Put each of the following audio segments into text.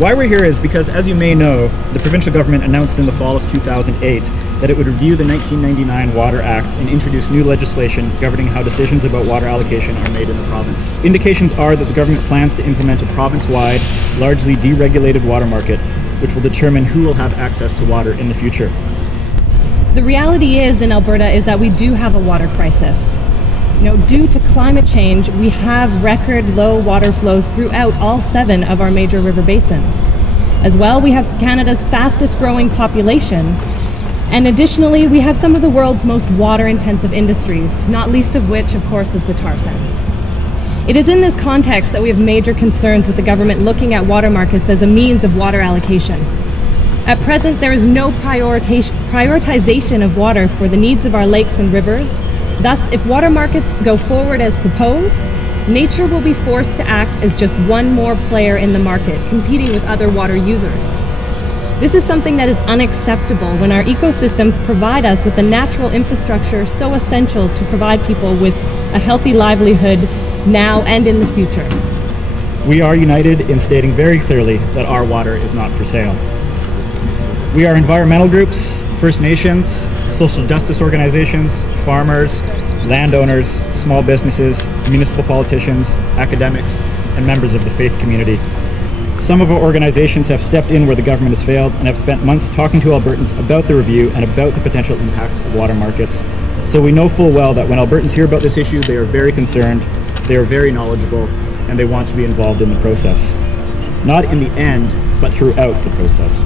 Why we're here is because, as you may know, the provincial government announced in the fall of 2008 that it would review the 1999 Water Act and introduce new legislation governing how decisions about water allocation are made in the province. Indications are that the government plans to implement a province-wide, largely deregulated water market, which will determine who will have access to water in the future. The reality is in Alberta is that we do have a water crisis. Due to climate change, we have record low water flows throughout all 7 of our major river basins. As well, we have Canada's fastest growing population. And additionally, we have some of the world's most water-intensive industries, not least of which, of course, is the tar sands. It is in this context that we have major concerns with the government looking at water markets as a means of water allocation. At present, there is no prioritization of water for the needs of our lakes and rivers. Thus, if water markets go forward as proposed, nature will be forced to act as just one more player in the market, competing with other water users. This is something that is unacceptable when our ecosystems provide us with the natural infrastructure so essential to provide people with a healthy livelihood now and in the future. We are united in stating very clearly that our water is not for sale. We are environmental groups, First Nations, social justice organizations, farmers, landowners, small businesses, municipal politicians, academics, and members of the faith community. Some of our organizations have stepped in where the government has failed and have spent months talking to Albertans about the review and about the potential impacts of water markets. So we know full well that when Albertans hear about this issue, they are very concerned, they are very knowledgeable, and they want to be involved in the process. Not in the end, but throughout the process.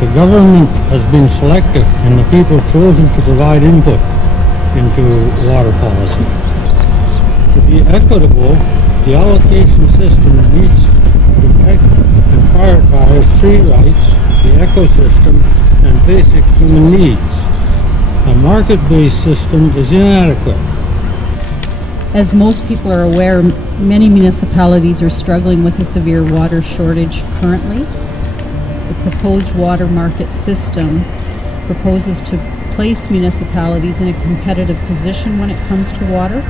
The government has been selective and the people chosen to provide input into water policy. To be equitable, the allocation system needs to protect and prioritize 3 rights, the ecosystem, and basic human needs. A market-based system is inadequate. As most people are aware, many municipalities are struggling with a severe water shortage currently. The proposed water market system proposes to place municipalities in a competitive position when it comes to water.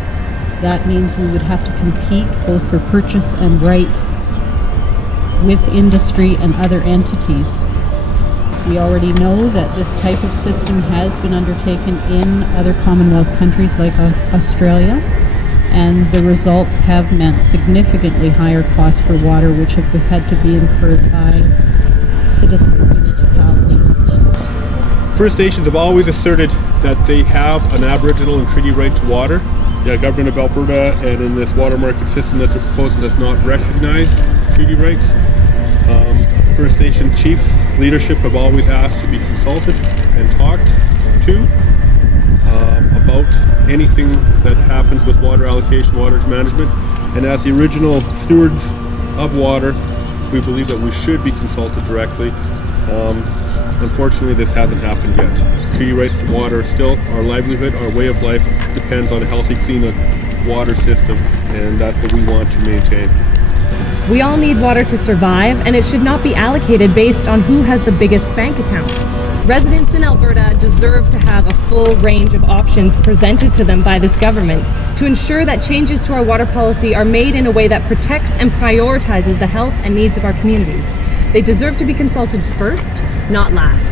That means we would have to compete both for purchase and rights with industry and other entities. We already know that this type of system has been undertaken in other Commonwealth countries like Australia, and the results have meant significantly higher costs for water, which have had to be incurred by citizens and municipalities. First Nations have always asserted that they have an Aboriginal and treaty right to water. The government of Alberta and in this water market system that they're proposing does not recognize treaty rights. First Nation chiefs leadership have always asked to be consulted and talked to about anything that happens with water allocation, water management, and as the original stewards of water, we believe that we should be consulted directly. Unfortunately, this hasn't happened yet. Treaty rights to water are still our livelihood, our way of life depends on a healthy, clean water system, and that's what we want to maintain. We all need water to survive, and it should not be allocated based on who has the biggest bank account. Residents in Alberta deserve to have a full range of options presented to them by this government to ensure that changes to our water policy are made in a way that protects and prioritizes the health and needs of our communities. They deserve to be consulted first, not last.